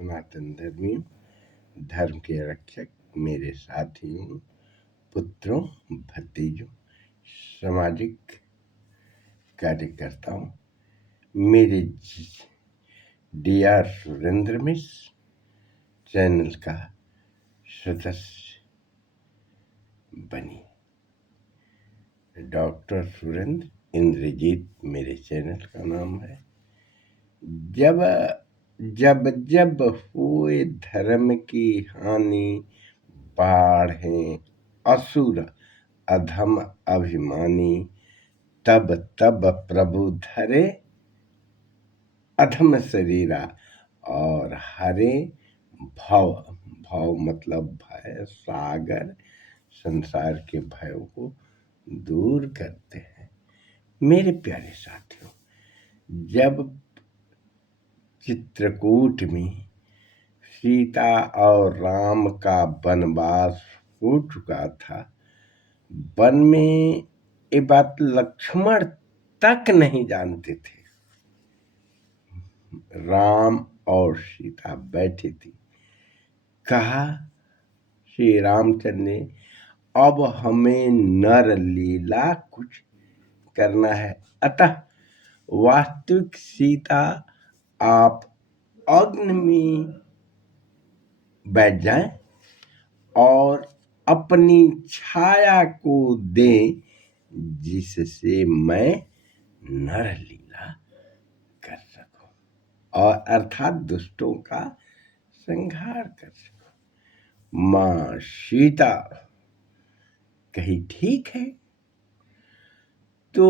सनातन धर्मियों, धर्म के रक्षक, मेरे साथियों, पुत्रों, भतीजों, सामाजिक कार्यकर्ताओं, मेरे D.R. सुरेंद्र मिश्र चैनल का सदस्य बनिए। डॉक्टर सुरेंद्र इंद्रजीत मेरे चैनल का नाम है। जब जब जब हुए धर्म की हानि, बाढ़ें असुर अधम अभिमानी, तब तब प्रभु धरे अधम शरीरा और हरे भव। भव मतलब भय, सागर, संसार के भयों को दूर करते हैं। मेरे प्यारे साथियों, जब चित्रकूट में सीता और राम का वनवास हो चुका था, वन में ये बात लक्ष्मण तक नहीं जानते थे। राम और सीता बैठी थी। कहा श्री रामचंद्र ने, अब हमें नर लीला कुछ करना है, अतः वास्तविक सीता आप अग्नि में बैठ जाएं और अपनी छाया को दें, जिससे मैं नर लीला कर सकूं और अर्थात दुष्टों का संहार कर सकूं। मां सीता कही ठीक है। तो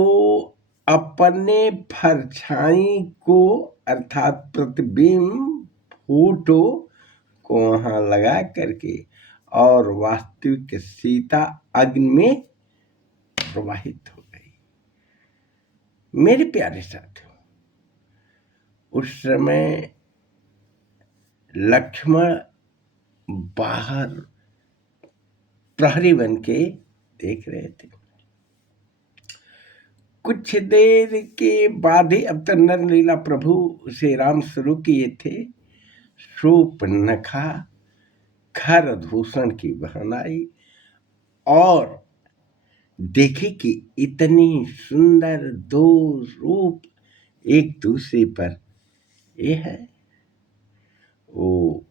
अपने परछाई को अर्थात प्रतिबिंब फोटो को वहां लगा करके और वास्तविक सीता अग्नि में प्रवाहित हो गई। मेरे प्यारे साथियों, उस समय लक्ष्मण बाहर प्रहरी बन के देख रहे थे। कुछ देर के बाद ही, अब तक नरलीला प्रभु श्री राम शुरू किए थे, शूर्पणखा खरदूषण की बहन आई और देखे कि इतनी सुंदर दो रूप एक दूसरे पर ये है। वो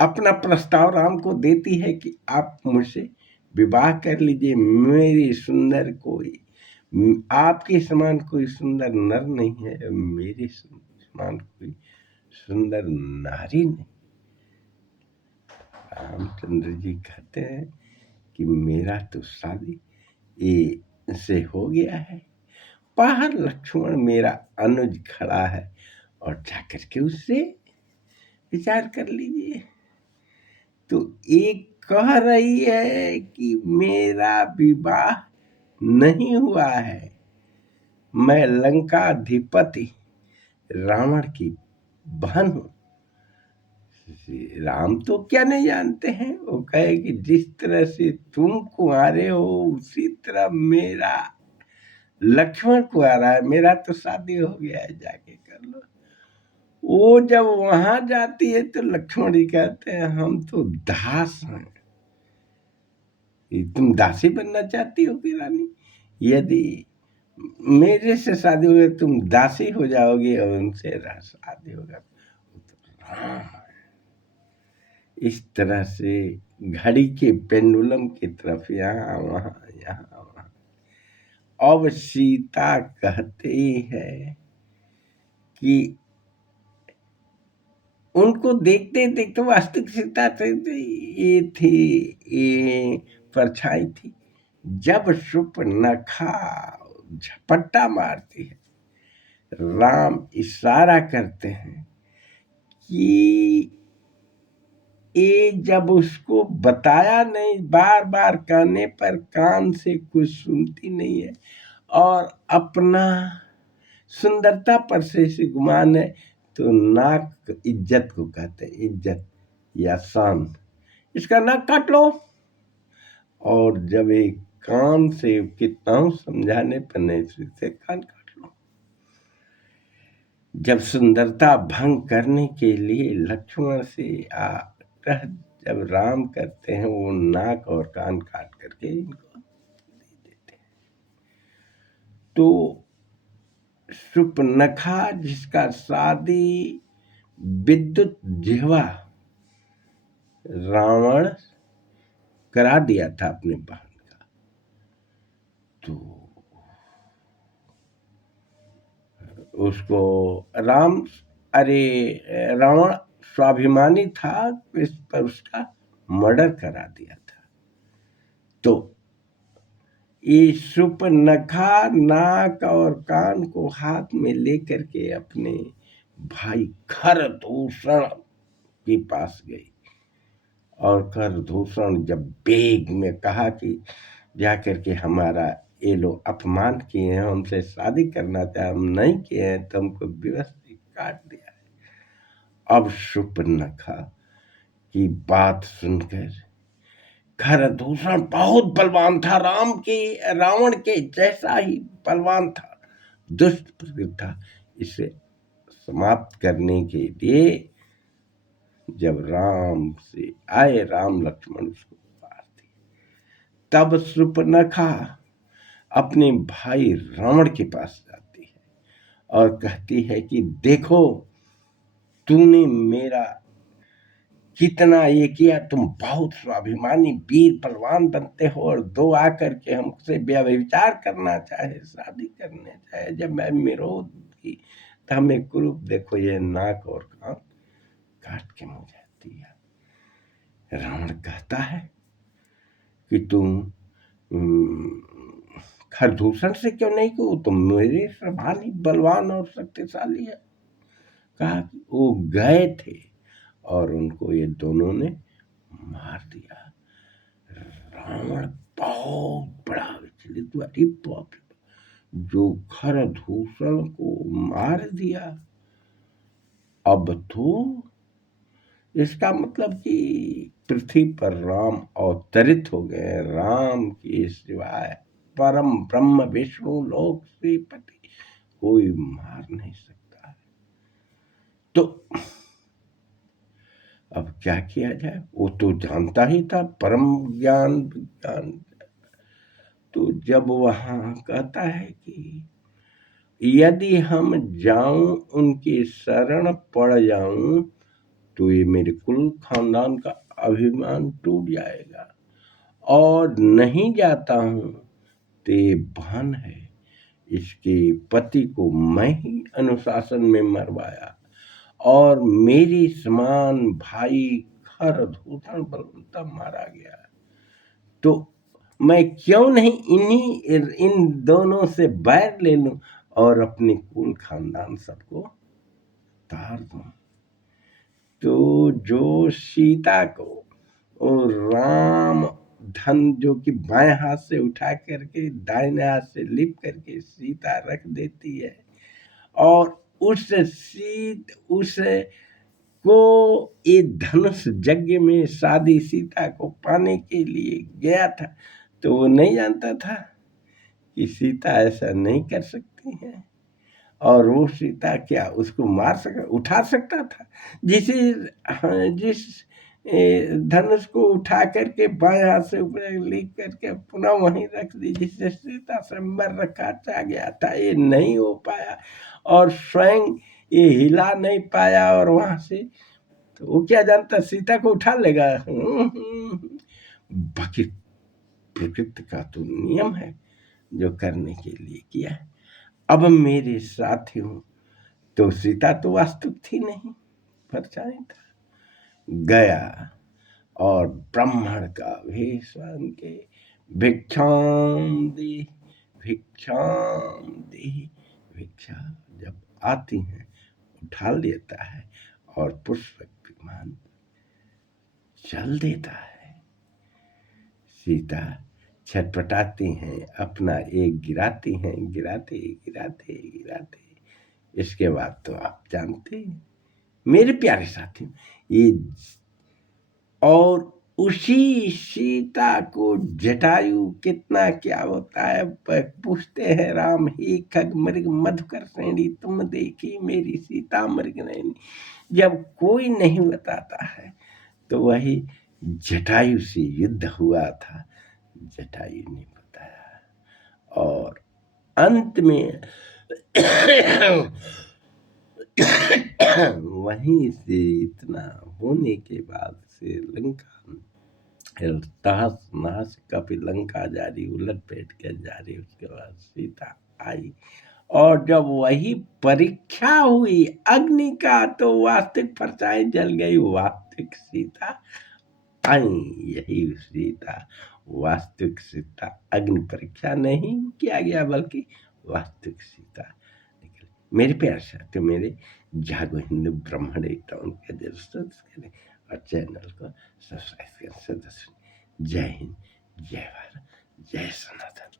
अपना प्रस्ताव राम को देती है कि आप मुझसे विवाह कर लीजिए। मेरी सुंदर कोई, आपके समान कोई सुंदर नर नहीं है, मेरे समान कोई सुंदर नारी नहीं। रामचंद्र जी कहते हैं कि मेरा तो शादी ये से हो गया है। बाहर लक्ष्मण मेरा अनुज खड़ा है और जाकर के उससे विचार कर लीजिए। तो एक कह रही है कि मेरा विवाह नहीं हुआ है, मैं लंकाधिपति रावण की बहन हूं। राम तो क्या नहीं जानते हैं। वो कहे कि जिस तरह से तुम कुंवारे हो उसी तरह मेरा लक्ष्मण कुंवारा है, मेरा तो शादी हो गया है, जाके कर लो। वो जब वहां जाती है तो लक्ष्मण जी कहते हैं हम तो दास हैं। तुम दासी बनना चाहती हो कि रानी? यदि मेरे से शादी होगी तुम दासी हो जाओगी और उनसे शादी होगा तो राम है। इस तरह से घड़ी के पेंडुलम की तरफ यहाँ वहां यहाँ वहां। अब सीता कहते हैं कि उनको देखते देखते वास्तविक सीता ये थी, ये परछाई थी। जब शूर्पणखा झपट्टा मारती है, राम इशारा करते हैं कि ये जब उसको बताया नहीं, बार बार कहने पर कान से कुछ सुनती नहीं है और अपना सुंदरता पर से गुमान है, तो नाक इज्जत को कहते हैं, इज्जत या शान। इसका नाक काट लो। और जब एक कान से कितना समझाने पर नहीं सुनते, कान काट लो। जब सुंदरता भंग करने के लिए लक्ष्मण से आग्रह जब राम करते हैं, वो नाक और कान काट करके इनको दे देते हैं। तो शूर्पणखा जिसका शादी विद्युत जिह्वा रावण करा दिया था अपने बहन का, तो उसको राम अरे रावण स्वाभिमानी था, इस पर उसका मर्डर करा दिया था। तो ये शूर्पणखा नाक और कान को हाथ में लेकर के अपने भाई खरदूषण के पास गई, और खरदूषण जब बेग में कहा कि जाकर के हमारा ये लोग अपमान किए हैं, हमसे शादी करना चाहे, हम नहीं किए हैं, तो हमको व्यवस्थित काट दिया है। अब शूर्पणखा की बात सुनकर खरदूषण बहुत बलवान था, रावण के जैसा ही बलवान था, दुष्ट प्रकृति था। इसे समाप्त करने के लिए जब राम से आए, राम लक्ष्मण उसको मार दिए। तब शूर्पणखा अपने भाई रावण के पास जाती है और कहती है कि देखो, तूने मेरा कितना ये किया, तुम बहुत स्वाभिमानी वीर बलवान बनते हो, और दो आकर के हमसे व्यभिचार करना चाहे, शादी करने चाहे। जब मैं विरोध की तो हमें कुरूप देखो, ये नाक और कान काट के मुझे दिया। रावण कहता है कि तुम खरदूषण से क्यों नहीं को, तुम मेरे समान ही बलवान और शक्तिशाली है। कहा कि वो गए थे और उनको ये दोनों ने मार दिया। रावण बहुत बड़ा विचलित हुआ, अरे बाप रे, जो खरदूषण को मार दिया, अब तो इसका मतलब कि पृथ्वी पर राम अवतरित हो गए। राम के सिवाय परम ब्रह्म विष्णु लोक श्रीपति कोई मार नहीं सकता है। तो अब क्या किया जाए, वो तो जानता ही था परम ज्ञान विज्ञान। तो जब वहां कहता है कि यदि हम जाऊं, उनके शरण पड़ जाऊं, तो ये मेरे कुल खानदान का अभिमान टूट जाएगा, और नहीं जाता हूं तो ये बहन है, इसके पति को मैं ही अनुशासन में मरवाया, और मेरी समान भाई खरदूषण बलवंता मारा गया, तो मैं क्यों नहीं इन दोनों से बैर ले लूं और अपने कुल खानदान सबको तार दूं। तो जो सीता को और राम धन जो कि बाएं हाथ से उठा करके दाहिने हाथ से लिप करके सीता रख देती है, और उस को ये धनुष यज्ञ में शादी सीता को पाने के लिए गया था, तो वो नहीं जानता था कि सीता ऐसा नहीं कर सकती है, और वो सीता क्या उसको मार सकता, उठा सकता था। जिस धनुष को उठा करके बाएं हाथ से ऊपर लिख करके पुनः वहीं रख दी, जिससे सीता संबर रखा चाह गया था, ये नहीं हो पाया, और स्वयं ये हिला नहीं पाया, और वहां से तो वो क्या जानता सीता को उठा लेगा। बाकी प्रकृति का तो नियम है जो करने के लिए किया है। अब मेरे साथ हूं, तो सीता तो वास्तविक थी नहीं, परछाई था। गया और ब्राह्मण का वेश बन के भिक्षाम दी, भिक्षाम दी, भिक्षा जब आती है उठा लेता है और पुष्प विमान चल देता है। सीता छटपटाती हैं, अपना एक गिराती हैं, गिराते गिराते गिराते, इसके बाद तो आप जानते हैं मेरे प्यारे साथियों, ये और उसी सीता को जटायु कितना क्या होता है पूछते हैं राम, ही खग मृग मधुकर श्रेणी, तुम देखी मेरी सीता मृग नैनी। जब कोई नहीं बताता है तो वही जटायु से युद्ध हुआ था, जटायु ने बताया। और अंत में वहीं से इतना होने के बाद से लंका तहस नहस कपि लंका जारी, उलट पेट के जारी। उसके बाद सीता आई और जब वही परीक्षा हुई अग्नि का तो वास्तविक परछाई जल गई, वास्तविक सीता आई। यही सीता वास्तविक सीता, अग्नि परीक्षा नहीं किया गया बल्कि वास्तविक सीता निकली। मेरे प्यार साथियों, मेरे जागो हिंदू ब्राह्मण टाउन के जरूर करें और चैनल को सब्सक्राइब करें। जय हिंद, जय भारत, जय सनातन।